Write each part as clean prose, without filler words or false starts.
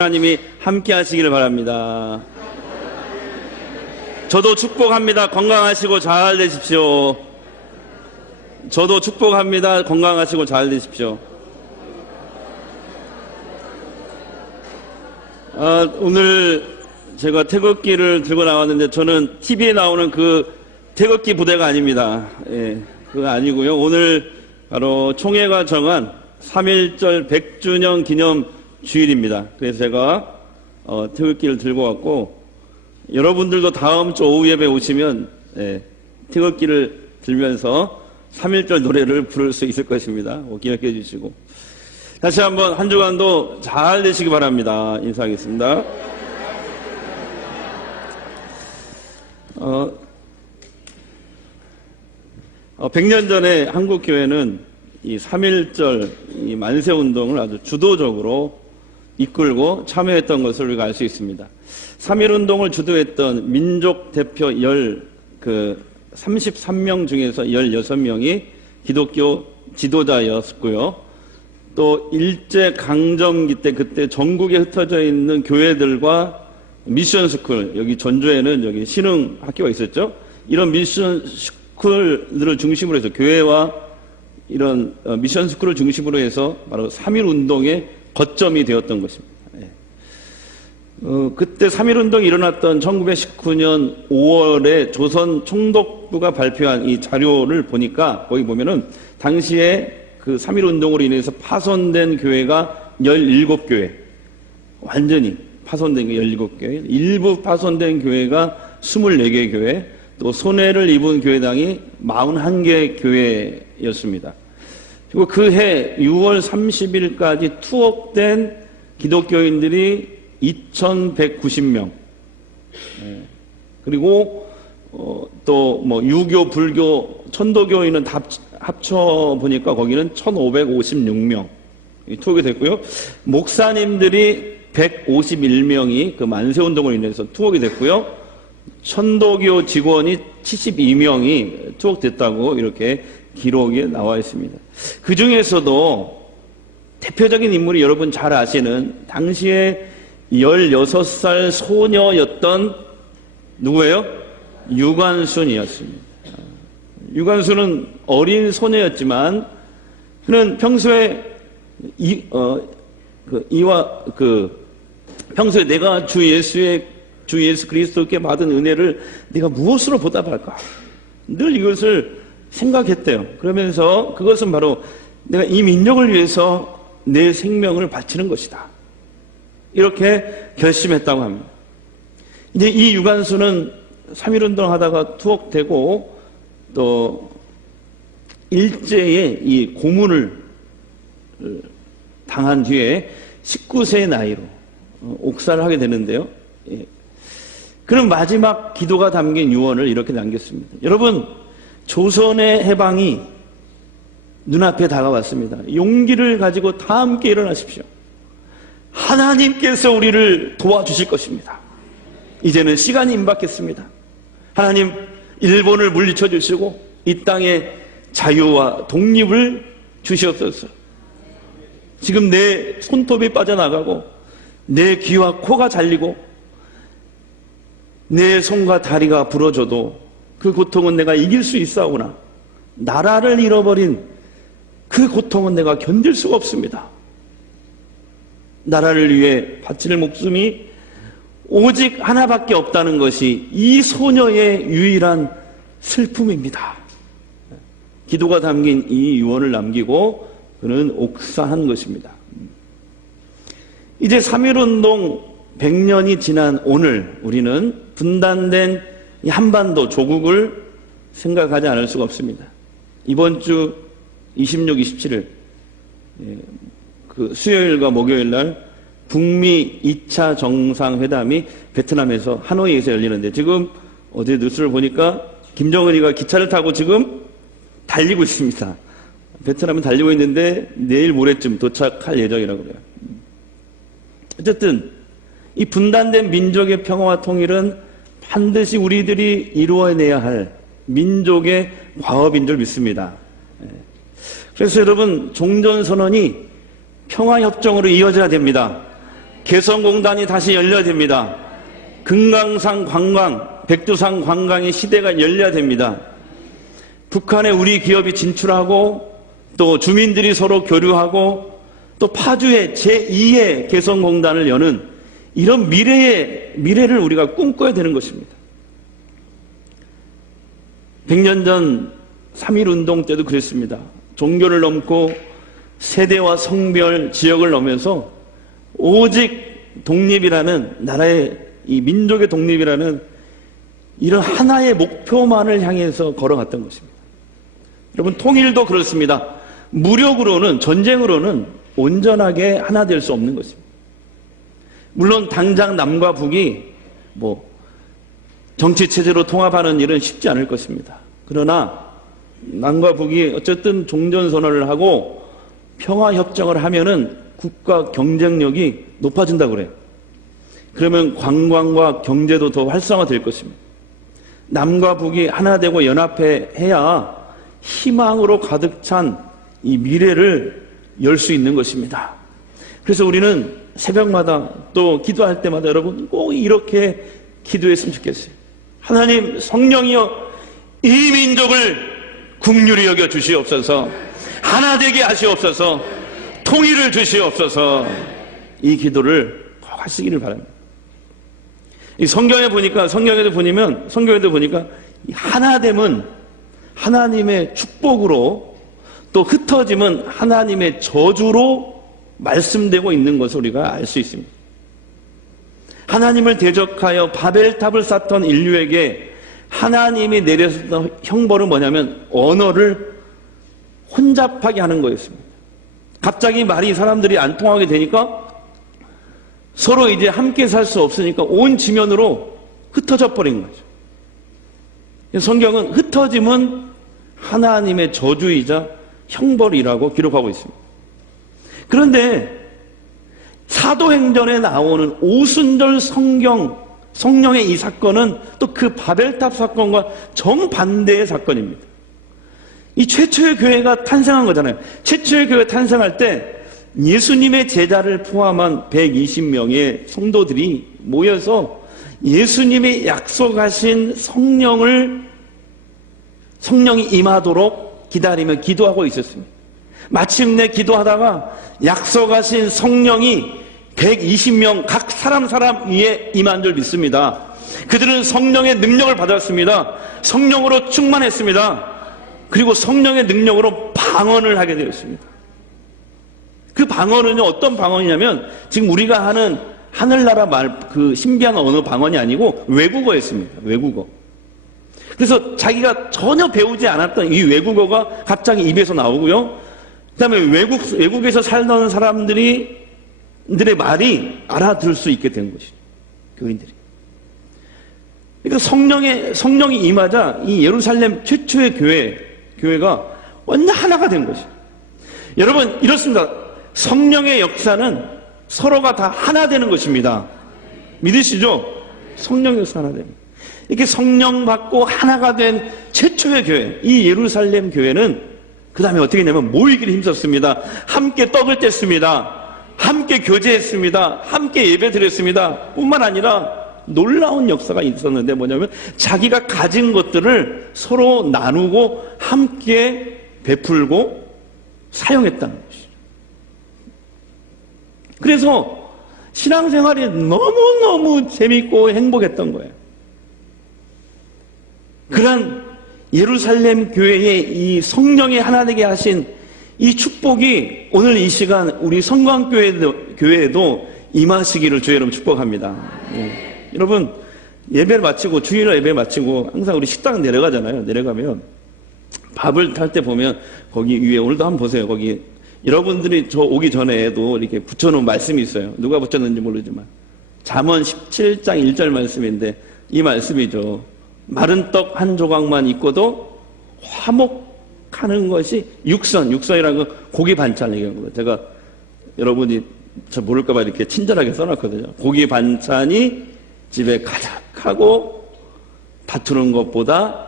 하나님이 함께 하시기를 바랍니다. 저도 축복합니다. 건강하시고 잘 되십시오. 저도 축복합니다. 건강하시고 잘 되십시오. 오늘 제가 태극기를 들고 나왔는데 저는 TV에 나오는 그 태극기 부대가 아닙니다. 예, 그거 아니고요. 오늘 바로 총회가 정한 3.1절 100주년 기념 주일입니다. 그래서 제가 태극기를 들고 왔고, 여러분들도 다음 주 오후 예배 오시면 태극기를 들면서 3.1절 노래를 부를 수 있을 것입니다. 기억해 주시고, 다시 한번 한 주간도 잘 되시기 바랍니다. 인사하겠습니다. 100년 전에 한국교회는 이 3.1절 이 만세운동을 아주 주도적으로 이끌고 참여했던 것을 우리가 알 수 있습니다. 3.1운동을 주도했던 민족 대표 33명 중에서 16명이 기독교 지도자였고요. 또 일제강점기 때 그때 전국에 흩어져 있는 교회들과 미션스쿨, 여기 전주에는 여기 신흥학교가 있었죠. 이런 미션스쿨들을 중심으로 해서 교회와 이런 미션스쿨을 중심으로 해서 바로 3.1운동의 거점이 되었던 것입니다. 그때 3.1운동이 일어났던 1919년 5월에 조선 총독부가 발표한 이 자료를 보니까, 거기 보면은 당시에 그 3.1운동으로 인해서 파손된 교회가 17교회, 완전히 파손된 게 17교회, 일부 파손된 교회가 24개 교회, 또 손해를 입은 교회당이 41개 교회였습니다. 그리고 그 해 6월 30일까지 투옥된 기독교인들이 2,190명. 그리고 또 뭐 유교, 불교, 천도교인은 다 합쳐 보니까 거기는 1,556명 투옥이 됐고요. 목사님들이 151명이 그 만세운동으로 인해서 투옥이 됐고요. 천도교 직원이 72명이 투옥됐다고 이렇게 기록에 나와 있습니다. 그 중에서도 대표적인 인물이 여러분 잘 아시는 당시에 16살 소녀였던 누구예요? 유관순이었습니다. 유관순은 어린 소녀였지만 그는 평소에 평소에 내가 주 예수 그리스도께 받은 은혜를 내가 무엇으로 보답할까? 늘 이것을 생각했대요. 그러면서 그것은 바로 내가 이 민족을 위해서 내 생명을 바치는 것이다, 이렇게 결심했다고 합니다. 이제 이 유관순은 3.1운동 하다가 투옥되고 또 일제의 이 고문을 당한 뒤에 19세의 나이로 옥살을 하게 되는데요. 그는 마지막 기도가 담긴 유언을 이렇게 남겼습니다. 여러분, 조선의 해방이 눈앞에 다가왔습니다. 용기를 가지고 다 함께 일어나십시오. 하나님께서 우리를 도와주실 것입니다. 이제는 시간이 임박했습니다. 하나님, 일본을 물리쳐 주시고 이 땅에 자유와 독립을 주시옵소서. 지금 내 손톱이 빠져나가고 내 귀와 코가 잘리고 내 손과 다리가 부러져도 그 고통은 내가 이길 수 있사오나 나라를 잃어버린 그 고통은 내가 견딜 수가 없습니다. 나라를 위해 바칠 목숨이 오직 하나밖에 없다는 것이 이 소녀의 유일한 슬픔입니다. 기도가 담긴 이 유언을 남기고 그는 옥사한 것입니다. 이제 3.1운동 100년이 지난 오늘 우리는 분단된 이 한반도 조국을 생각하지 않을 수가 없습니다. 이번 주 26, 27일 그 수요일과 목요일 날 북미 2차 정상회담이 베트남에서 하노이에서 열리는데, 지금 어제 뉴스를 보니까 김정은이가 기차를 타고 지금 달리고 있습니다. 베트남은 달리고 있는데 내일 모레쯤 도착할 예정이라고 그래요. 어쨌든 이 분단된 민족의 평화와 통일은 반드시 우리들이 이루어내야 할 민족의 과업인 줄 믿습니다. 그래서 여러분, 종전선언이 평화협정으로 이어져야 됩니다. 개성공단이 다시 열려야 됩니다. 금강산 관광, 백두산 관광의 시대가 열려야 됩니다. 북한에 우리 기업이 진출하고 또 주민들이 서로 교류하고 또 파주에 제2의 개성공단을 여는 이런 미래를 우리가 꿈꿔야 되는 것입니다. 100년 전 3.1운동 때도 그랬습니다. 종교를 넘고 세대와 성별, 지역을 넘어서 오직 독립이라는 나라의 이 민족의 독립이라는 이런 하나의 목표만을 향해서 걸어갔던 것입니다. 여러분, 통일도 그렇습니다. 무력으로는, 전쟁으로는 온전하게 하나 될 수 없는 것입니다. 물론 당장 남과 북이 정치체제로 통합하는 일은 쉽지 않을 것입니다. 그러나 남과 북이 어쨌든 종전선언을 하고 평화협정을 하면은 국가 경쟁력이 높아진다고 그래요. 그러면 관광과 경제도 더 활성화될 것입니다. 남과 북이 하나 되고 연합해야 희망으로 가득 찬 이 미래를 열 수 있는 것입니다. 그래서 우리는 새벽마다 또 기도할 때마다 여러분 꼭 이렇게 기도했으면 좋겠어요. 하나님, 성령이여 이 민족을 긍휼히 여겨 주시옵소서. 하나 되게 하시옵소서. 통일을 주시옵소서. 이 기도를 꼭 하시기를 바랍니다. 이 성경에도 보니까 하나됨은 하나님의 축복으로 또 흩어짐은 하나님의 저주로 말씀되고 있는 것을 우리가 알 수 있습니다. 하나님을 대적하여 바벨탑을 쌓던 인류에게 하나님이 내렸던 형벌은 뭐냐면 언어를 혼잡하게 하는 거였습니다. 갑자기 말이 사람들이 안 통하게 되니까 서로 이제 함께 살 수 없으니까 온 지면으로 흩어져 버린 거죠. 성경은 흩어짐은 하나님의 저주이자 형벌이라고 기록하고 있습니다. 그런데 사도행전에 나오는 오순절 성령의 이 사건은 또 그 바벨탑 사건과 정반대의 사건입니다. 이 최초의 교회가 탄생한 거잖아요. 최초의 교회가 탄생할 때 예수님의 제자를 포함한 120명의 성도들이 모여서 예수님이 약속하신 성령이 임하도록 기다리며 기도하고 있었습니다. 마침내 기도하다가 약속하신 성령이 120명 각 사람 위에 임한 줄 믿습니다. 그들은 성령의 능력을 받았습니다. 성령으로 충만했습니다. 그리고 성령의 능력으로 방언을 하게 되었습니다. 그 방언은요, 어떤 방언이냐면 지금 우리가 하는 하늘나라 그 신비한 언어 방언이 아니고 외국어였습니다. 외국어. 그래서 자기가 전혀 배우지 않았던 이 외국어가 갑자기 입에서 나오고요. 그 다음에 외국에서 살던 사람들의 말이 알아들을 수 있게 된 것이죠. 교인들이. 그러니까 성령이 임하자 이 예루살렘 최초의 교회가 완전 하나가 된 것이죠. 여러분, 이렇습니다. 성령의 역사는 서로가 다 하나 되는 것입니다. 믿으시죠? 성령의 역사 하나 됩니다. 이렇게 성령 받고 하나가 된 최초의 교회, 이 예루살렘 교회는 그 다음에 어떻게 했냐면 모이기를 힘썼습니다. 함께 떡을 뗐습니다. 함께 교제했습니다. 함께 예배 드렸습니다. 뿐만 아니라 놀라운 역사가 있었는데 뭐냐면 자기가 가진 것들을 서로 나누고 함께 베풀고 사용했다는 것이죠. 그래서 신앙생활이 너무너무 재밌고 행복했던 거예요. 그런 예루살렘 교회의 이 성령이 하나 되게 하신 이 축복이 오늘 이 시간 우리 성광교회에도 임하시기를 주의 이름 축복합니다. 네. 여러분, 예배를 마치고, 주일날 예배 마치고 항상 우리 식당 내려가잖아요. 내려가면 밥을 탈 때 보면 거기 위에, 오늘도 한번 보세요. 거기 여러분들이 저 오기 전에도 이렇게 붙여놓은 말씀이 있어요. 누가 붙였는지 모르지만 잠언 17장 1절 말씀인데 이 말씀이죠. 마른 떡 한 조각만 있고도 화목하는 것이 육선이라는 건 고기 반찬 얘기하는 거예요. 제가 여러분이 저 모를까봐 이렇게 친절하게 써놨거든요. 고기 반찬이 집에 가득하고 다투는 것보다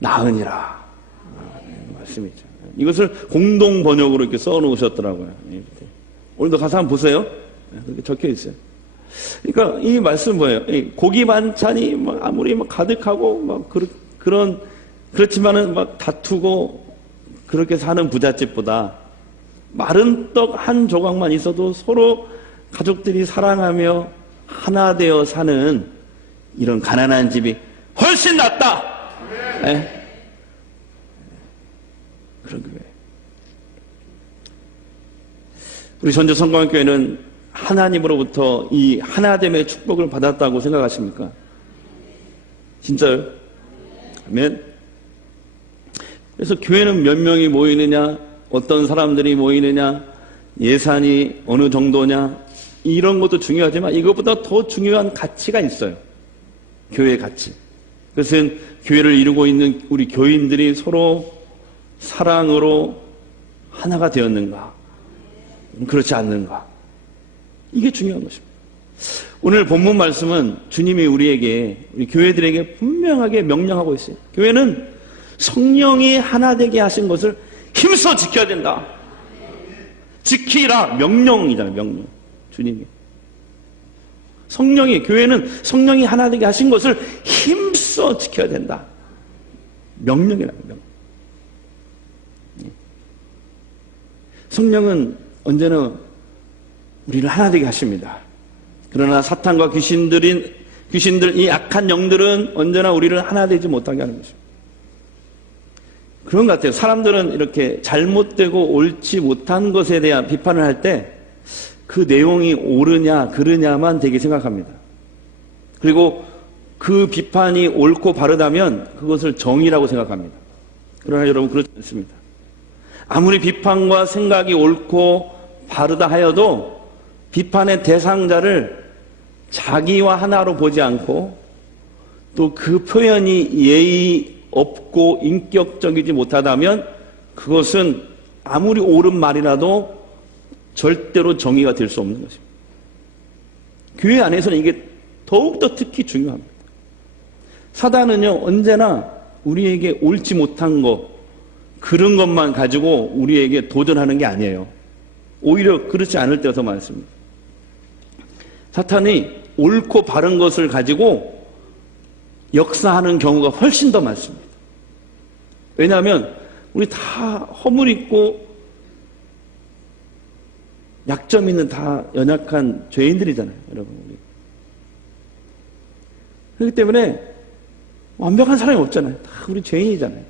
나으니라. 말씀이죠. 이것을 공동 번역으로 이렇게 써놓으셨더라고요. 오늘도 가서 한번 보세요. 그렇게 적혀 있어요. 그러니까 이 말씀은 뭐예요? 고기 반찬이 막 아무리 막 가득하고 막 그렇지만은 막 다투고 그렇게 사는 부잣집보다 마른 떡 한 조각만 있어도 서로 가족들이 사랑하며 하나 되어 사는 이런 가난한 집이 훨씬 낫다. 네? 그런 거예요. 우리 전주 성광교회는 하나님으로부터 이 하나됨의 축복을 받았다고 생각하십니까? 진짜요? 아멘. 그래서 교회는 몇 명이 모이느냐, 어떤 사람들이 모이느냐, 예산이 어느 정도냐, 이런 것도 중요하지만 이것보다 더 중요한 가치가 있어요. 교회의 가치. 그것은 교회를 이루고 있는 우리 교인들이 서로 사랑으로 하나가 되었는가, 그렇지 않는가. 이게 중요한 것입니다. 오늘 본문 말씀은 주님이 우리 교회들에게 분명하게 명령하고 있어요. 교회는 성령이 하나 되게 하신 것을 힘써 지켜야 된다. 지키라. 명령이잖아요. 명령. 주님이. 교회는 성령이 하나 되게 하신 것을 힘써 지켜야 된다. 명령이라는 명령. 성령은 언제나 우리를 하나 되게 하십니다. 그러나 사탄과 귀신들, 이 악한 영들은 언제나 우리를 하나 되지 못하게 하는 것입니다. 그런 것 같아요. 사람들은 이렇게 잘못되고 옳지 못한 것에 대한 비판을 할 때 그 내용이 옳으냐 그르냐만 되게 생각합니다. 그리고 그 비판이 옳고 바르다면 그것을 정의라고 생각합니다. 그러나 여러분 그렇지 않습니다. 아무리 비판과 생각이 옳고 바르다 하여도 비판의 대상자를 자기와 하나로 보지 않고 또 그 표현이 예의 없고 인격적이지 못하다면 그것은 아무리 옳은 말이라도 절대로 정의가 될 수 없는 것입니다. 교회 안에서는 이게 더욱더 특히 중요합니다. 사단은요, 언제나 우리에게 옳지 못한 거, 그런 것만 가지고 우리에게 도전하는 게 아니에요. 오히려 그렇지 않을 때가 더 많습니다. 사탄이 옳고 바른 것을 가지고 역사하는 경우가 훨씬 더 많습니다. 왜냐하면 우리 다 허물 있고 약점 있는 다 연약한 죄인들이잖아요, 여러분. 그렇기 때문에 완벽한 사람이 없잖아요. 다 우리 죄인이잖아요.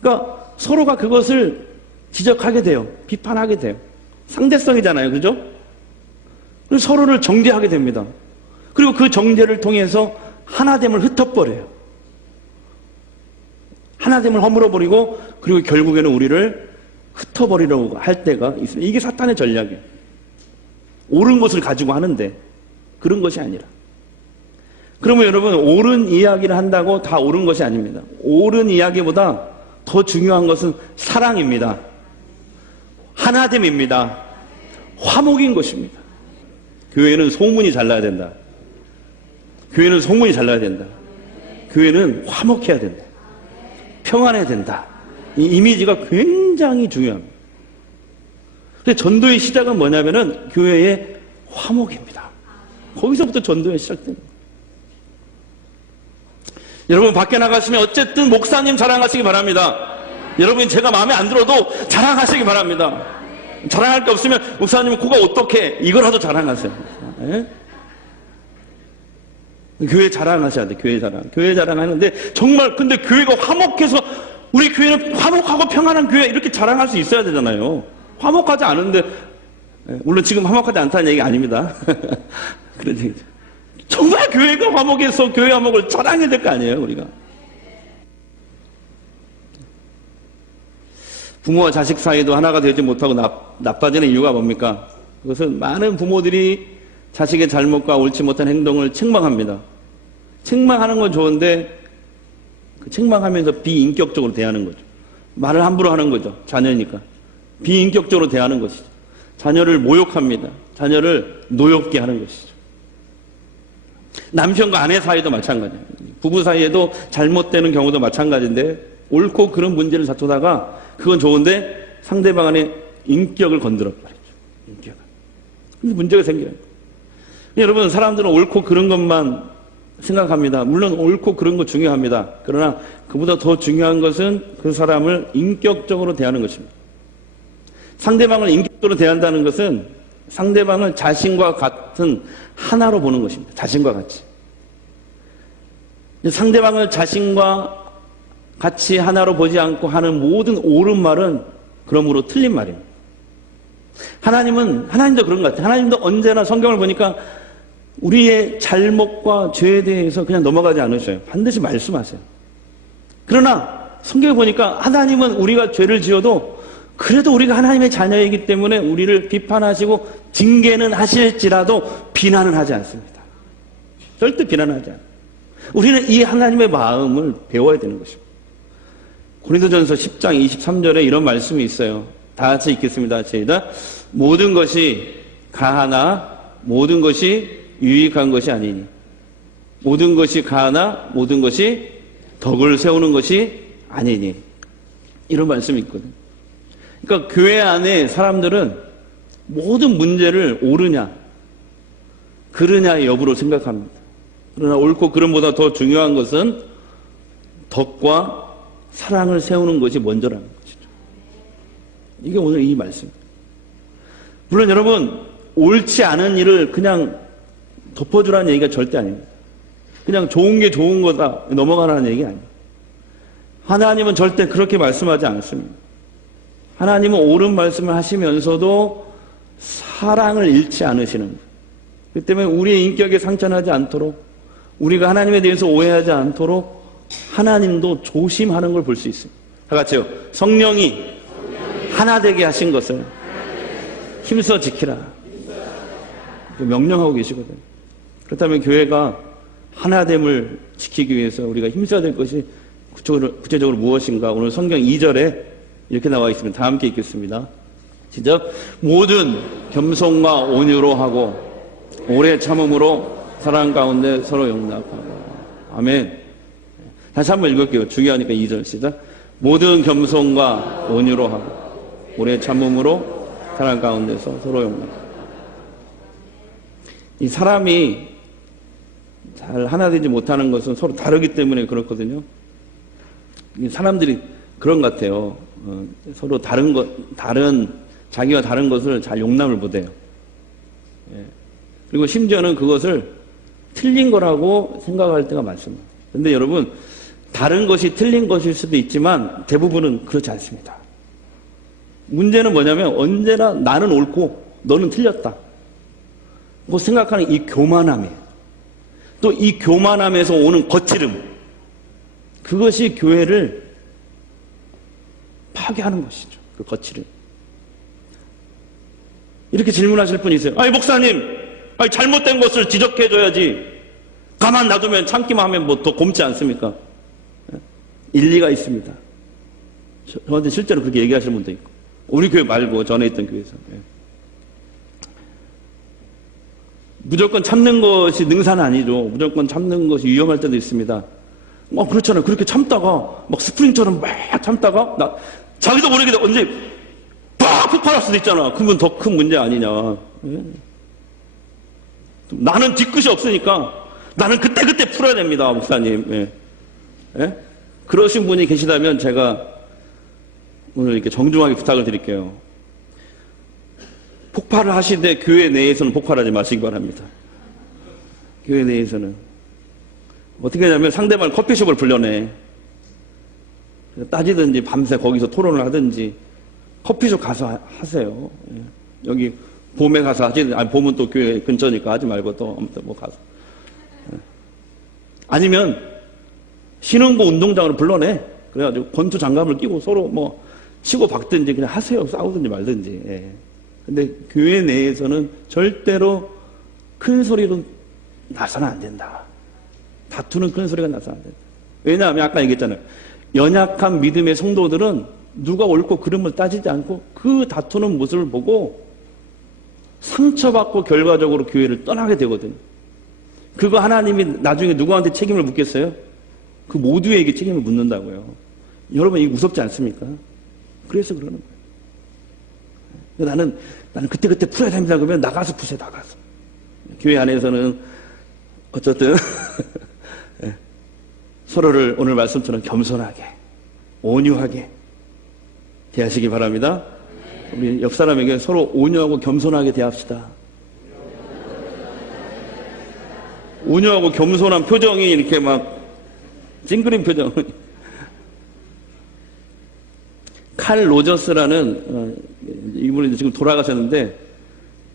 그러니까 서로가 그것을 지적하게 돼요. 비판하게 돼요. 상대성이잖아요. 그죠? 그리고 서로를 정죄하게 됩니다. 그리고 그 정죄를 통해서 하나됨을 흩어버려요. 하나됨을 허물어버리고 그리고 결국에는 우리를 흩어버리려고 할 때가 있습니다. 이게 사탄의 전략이에요. 옳은 것을 가지고 하는데 그런 것이 아니라. 그러면 여러분, 옳은 이야기를 한다고 다 옳은 것이 아닙니다. 옳은 이야기보다 더 중요한 것은 사랑입니다. 하나됨입니다. 화목인 것입니다. 교회는 소문이 잘 나야 된다. 교회는 소문이 잘 나야 된다. 교회는 화목해야 된다. 평안해야 된다. 이 이미지가 굉장히 중요합니다. 근데 전도의 시작은 뭐냐면은 교회의 화목입니다. 거기서부터 전도가 시작됩니다. 여러분 밖에 나가시면 어쨌든 목사님 자랑하시기 바랍니다. 여러분이 제가 마음에 안 들어도 자랑하시기 바랍니다. 자랑할 게 없으면 목사님은 코가 어떻게 이거라도 자랑하세요. 예? 교회 자랑하셔야 돼. 교회 자랑하는데 정말 근데 교회가 화목해서 우리 교회는 화목하고 평안한 교회 이렇게 자랑할 수 있어야 되잖아요. 화목하지 않은데 물론 지금 화목하지 않다는 얘기가 아닙니다. 그런 얘기죠. 정말 교회가 화목해서 교회 화목을 자랑해야 될 거 아니에요, 우리가. 부모와 자식 사이도 하나가 되지 못하고 나빠지는 이유가 뭡니까? 그것은 많은 부모들이 자식의 잘못과 옳지 못한 행동을 책망합니다. 책망하는 건 좋은데 그 책망하면서 비인격적으로 대하는 거죠. 말을 함부로 하는 거죠. 자녀니까. 비인격적으로 대하는 것이죠. 자녀를 모욕합니다. 자녀를 노엽게 하는 것이죠. 남편과 아내 사이도 마찬가지예요. 부부 사이에도 잘못되는 경우도 마찬가지인데 옳고 그런 문제를 다투다가 그건 좋은데 상대방 안에 인격을 건드려 버리죠. 인격을. 근데 문제가 생겨요. 여러분, 사람들은 옳고 그른 것만 생각합니다. 물론 옳고 그른 거 중요합니다. 그러나 그보다 더 중요한 것은 그 사람을 인격적으로 대하는 것입니다. 상대방을 인격적으로 대한다는 것은 상대방을 자신과 같은 하나로 보는 것입니다. 자신과 같이. 상대방을 자신과 같이 하나로 보지 않고 하는 모든 옳은 말은 그러므로 틀린 말입니다. 하나님도 그런 것 같아요. 하나님도 언제나 성경을 보니까 우리의 잘못과 죄에 대해서 그냥 넘어가지 않으셔요. 반드시 말씀하세요. 그러나 성경을 보니까 하나님은 우리가 죄를 지어도 그래도 우리가 하나님의 자녀이기 때문에 우리를 비판하시고 징계는 하실지라도 비난은 하지 않습니다. 절대 비난하지 않아요. 우리는 이 하나님의 마음을 배워야 되는 것입니다. 고린도전서 10장 23절에 이런 말씀이 있어요. 다 같이 읽겠습니다. 시작. 모든 것이 가하나 모든 것이 유익한 것이 아니니 모든 것이 가하나 모든 것이 덕을 세우는 것이 아니니 이런 말씀이 있거든요. 그러니까 교회 안에 사람들은 모든 문제를 옳으냐 그르냐의 여부로 생각합니다. 그러나 옳고 그름보다 더 중요한 것은 덕과 사랑을 세우는 것이 먼저라는 것이죠. 이게 오늘 이 말씀. 물론 여러분 옳지 않은 일을 그냥 덮어주라는 얘기가 절대 아닙니다. 그냥 좋은 게 좋은 거다 넘어가라는 얘기 아니에요. 하나님은 절대 그렇게 말씀하지 않습니다. 하나님은 옳은 말씀을 하시면서도 사랑을 잃지 않으시는 거예요. 그 때문에 우리의 인격에 상처나지 않도록 우리가 하나님에 대해서 오해하지 않도록 하나님도 조심하는 걸 볼 수 있습니다. 다 같이요. 성령이 하나 되게 하신 것을 힘써 지키라. 명령하고 계시거든요. 그렇다면 교회가 하나됨을 지키기 위해서 우리가 힘써야 될 것이 구체적으로 무엇인가? 오늘 성경 2절에 이렇게 나와 있습니다. 다 함께 읽겠습니다. 시작. 모든 겸손과 온유로 하고 오래 참음으로 사랑 가운데 서로 용납하고. 아멘. 다시 한번 읽을게요. 중요하니까 2절 시작. 모든 겸손과 온유로 하고 오래 참음으로 사랑 가운데서 서로 용납하고. 이 사람이 잘 하나 되지 못하는 것은 서로 다르기 때문에 그렇거든요. 사람들이 그런 것 같아요. 서로 자기와 다른 것을 잘 용납을 못해요. 그리고 심지어는 그것을 틀린 거라고 생각할 때가 많습니다. 근데 여러분, 다른 것이 틀린 것일 수도 있지만 대부분은 그렇지 않습니다. 문제는 뭐냐면 언제나 나는 옳고 너는 틀렸다. 뭐 생각하는 이 교만함에 또 이 교만함에서 오는 거칠음, 그것이 교회를 파괴하는 것이죠. 그 거칠음. 이렇게 질문하실 분이 있어요. 아니 목사님, 아니 잘못된 것을 지적해줘야지 가만 놔두면 참기만 하면 뭐 더 곪지 않습니까? 일리가 있습니다. 저한테 실제로 그렇게 얘기하시는 분도 있고, 우리 교회 말고 전에 있던 교회에서. 무조건 참는 것이 능사는 아니죠. 무조건 참는 것이 위험할 때도 있습니다. 그렇잖아요. 그렇게 참다가 막 스프링처럼 막 참다가 자기도 모르게 언제 빡 폭발할 수도 있잖아. 그러면 더 큰 문제 아니냐. 나는 뒤끝이 없으니까 나는 그때 풀어야 됩니다, 목사님. 그러신 분이 계시다면 제가 오늘 이렇게 정중하게 부탁을 드릴게요. 폭발을 하시되 교회 내에서는 폭발하지 마시기 바랍니다. 교회 내에서는 어떻게 하냐면 상대방을 커피숍을 불러내 따지든지 밤새 거기서 토론을 하든지 커피숍 가서 하세요. 여기 봄에 가서 하지, 아니 봄은 또 교회 근처니까 하지 말고 또 아무튼 뭐 가서. 아니면 신흥고 운동장으로 불러내. 그래가지고 권투 장갑을 끼고 서로 뭐 치고 박든지 그냥 하세요. 싸우든지 말든지. 근데 교회 내에서는 절대로 큰 소리로 나서는 안 된다. 다투는 큰 소리가 나서는 안 된다. 왜냐하면 아까 얘기했잖아요. 연약한 믿음의 성도들은 누가 옳고 그름을 따지지 않고 그 다투는 모습을 보고 상처받고 결과적으로 교회를 떠나게 되거든요. 그거 하나님이 나중에 누구한테 책임을 묻겠어요? 그 모두에게 책임을 묻는다고요. 여러분 이게 무섭지 않습니까? 그래서 그러는 거예요. 나는 그때 풀어야 됩니다. 그러면 나가서 푸세요, 나가서. 교회 안에서는 어쨌든 서로를 오늘 말씀처럼 겸손하게, 온유하게 대하시기 바랍니다. 우리 옆 사람에게 서로 온유하고 겸손하게 대합시다. 온유하고 겸손한 표정이 이렇게 막 찡그린 표정. 칼 로저스라는 이분이 지금 돌아가셨는데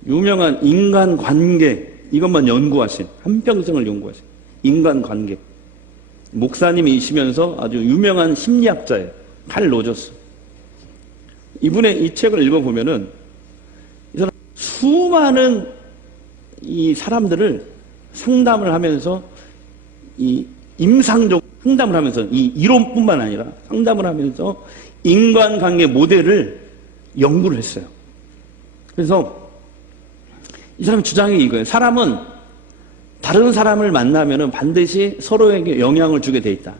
유명한 인간관계 이것만 연구하신, 한평생을 연구하신 인간관계 목사님이시면서 아주 유명한 심리학자예요. 칼 로저스. 이분의 이 책을 읽어보면은 이 사람 수많은 이 사람들을 상담을 하면서 이 임상적 상담을 하면서 이 이론뿐만 아니라 상담을 하면서 인간관계 모델을 연구를 했어요. 그래서 이 사람의 주장이 이거예요. 사람은 다른 사람을 만나면은 반드시 서로에게 영향을 주게 돼 있다.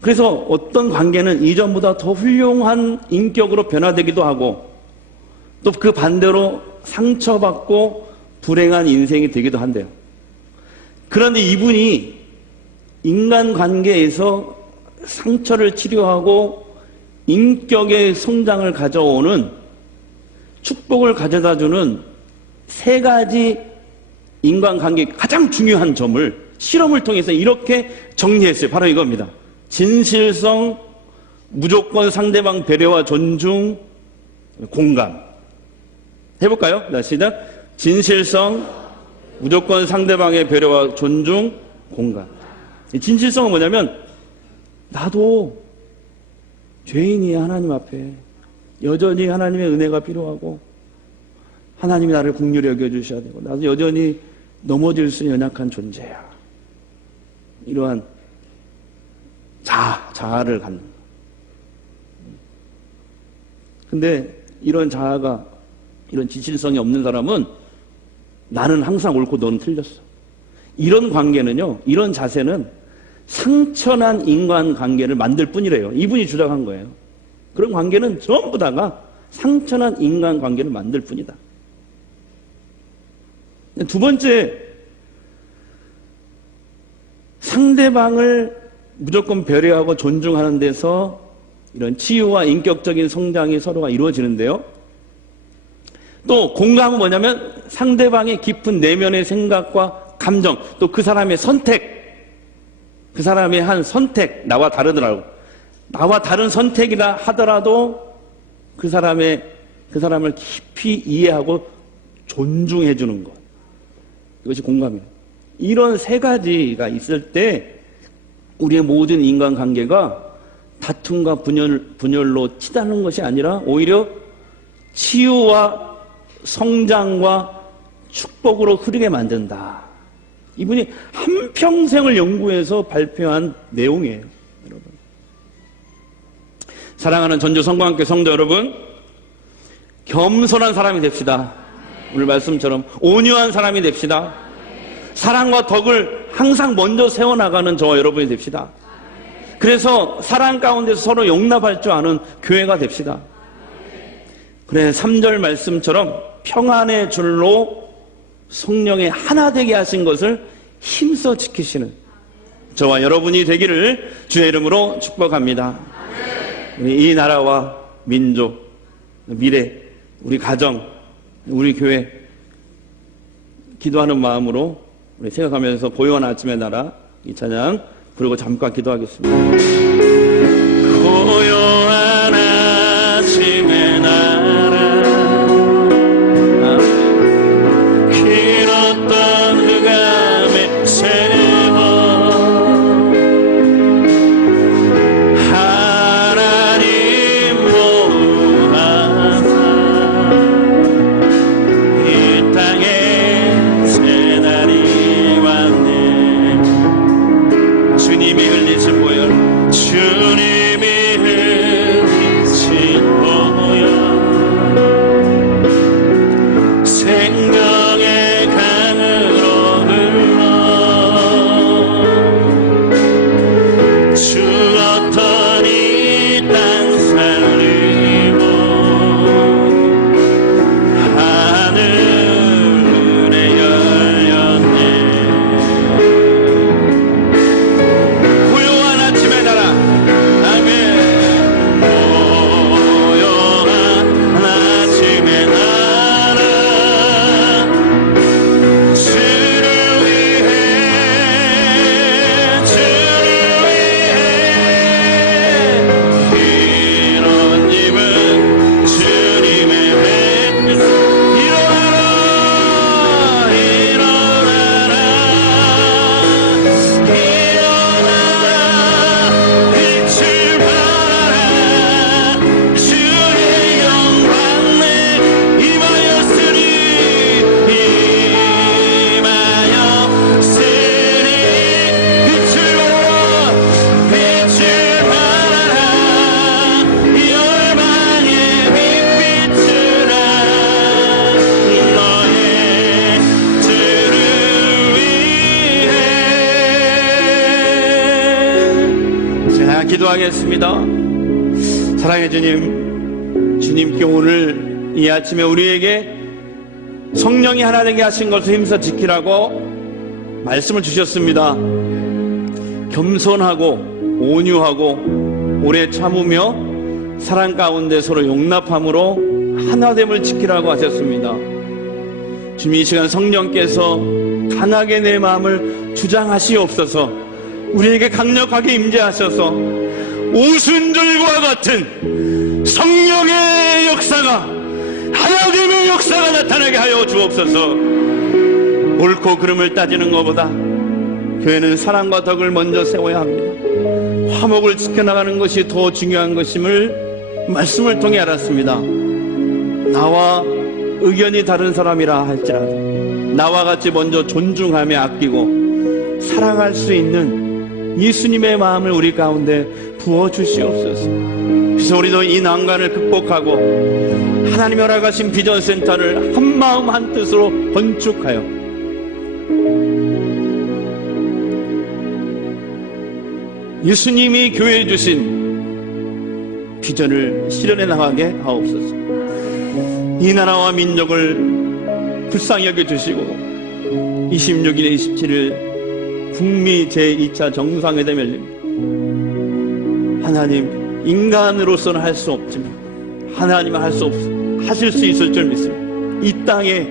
그래서 어떤 관계는 이전보다 더 훌륭한 인격으로 변화되기도 하고 또 그 반대로 상처받고 불행한 인생이 되기도 한대요. 그런데 이분이 인간관계에서 상처를 치료하고 인격의 성장을 가져오는 축복을 가져다주는 세 가지 인간관계의 가장 중요한 점을 실험을 통해서 이렇게 정리했어요. 바로 이겁니다. 진실성, 무조건 상대방 배려와 존중, 공감. 해볼까요? 자, 시작. 진실성, 무조건 상대방의 배려와 존중, 공감. 진실성은 뭐냐면 나도 죄인이야. 하나님 앞에 여전히 하나님의 은혜가 필요하고 하나님이 나를 긍휼히 여겨주셔야 되고 나도 여전히 넘어질 수 있는 연약한 존재야. 이러한 자아를 갖는 거. 근데 이런 자아가, 이런 진실성이 없는 사람은 나는 항상 옳고 너는 틀렸어. 이런 관계는요, 이런 자세는 상처난 인간관계를 만들 뿐이래요. 이분이 주장한 거예요. 그런 관계는 전부 다가 상처난 인간관계를 만들 뿐이다. 두 번째, 상대방을 무조건 배려하고 존중하는 데서 이런 치유와 인격적인 성장이 서로가 이루어지는데요. 또 공감은 뭐냐면 상대방의 깊은 내면의 생각과 감정, 또 그 사람의 선택, 그 사람의 한 선택, 나와 다르더라고. 나와 다른 선택이라 하더라도 그 사람을 깊이 이해하고 존중해 주는 것. 이것이 공감이에요. 이런 세 가지가 있을 때 우리의 모든 인간관계가 다툼과 분열로 치닫는 것이 아니라 오히려 치유와 성장과 축복으로 흐르게 만든다. 이분이 한평생을 연구해서 발표한 내용이에요. 여러분. 사랑하는 전주 성광교회 성도 여러분, 겸손한 사람이 됩시다. 오늘 말씀처럼 온유한 사람이 됩시다. 사랑과 덕을 항상 먼저 세워나가는 저와 여러분이 됩시다. 그래서 사랑 가운데서 서로 용납할 줄 아는 교회가 됩시다. 그래, 3절 말씀처럼 평안의 줄로 성령의 하나 되게 하신 것을 힘써 지키시는 저와 여러분이 되기를 주의 이름으로 축복합니다. 이 나라와 민족, 미래, 우리 가정, 우리 교회 기도하는 마음으로 우리 생각하면서 고요한 아침의 나라 이 찬양 부르고 잠깐 기도하겠습니다. 고요한 아침의 나라 길었던 흑암의 세월 하나님 보호하사 이 땅에 새 날이 왔네. 주님이 흘리신 보혈, 기도하겠습니다. 사랑해 주님, 주님께 오늘 이 아침에 우리에게 성령이 하나 되게 하신 것을 힘써 지키라고 말씀을 주셨습니다. 겸손하고 온유하고 오래 참으며 사랑 가운데 서로 용납함으로 하나됨을 지키라고 하셨습니다. 주님, 이 시간 성령께서 강하게 내 마음을 주장하시옵소서. 우리에게 강력하게 임재하셔서 오순절과 같은 성령의 역사가, 하나님의 역사가 나타나게 하여 주옵소서. 옳고 그름을 따지는 것보다 교회는 사랑과 덕을 먼저 세워야 합니다. 화목을 지켜나가는 것이 더 중요한 것임을 말씀을 통해 알았습니다. 나와 의견이 다른 사람이라 할지라도 나와 같이 먼저 존중하며 아끼고 사랑할 수 있는 예수님의 마음을 우리 가운데 부어주시옵소서. 그래서 우리도 이 난관을 극복하고 하나님이 허락하신 비전센터를 한마음 한뜻으로 건축하여 예수님이 교회에 주신 비전을 실현해 나가게 하옵소서. 이 나라와 민족을 불쌍히 여겨주시고 26일 27일 북미 제2차 정상회담이 열립니다. 하나님, 인간으로서는 할 수 없지만 하나님은 하실 수 있을 줄 믿습니다. 이 땅에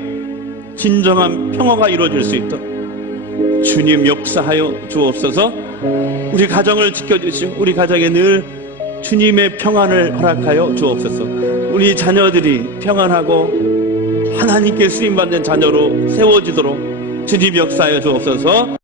진정한 평화가 이루어질 수 있도록 주님 역사하여 주옵소서. 우리 가정을 지켜주시고 우리 가정에 늘 주님의 평안을 허락하여 주옵소서. 우리 자녀들이 평안하고 하나님께 쓰임받는 자녀로 세워지도록 주님 역사하여 주옵소서.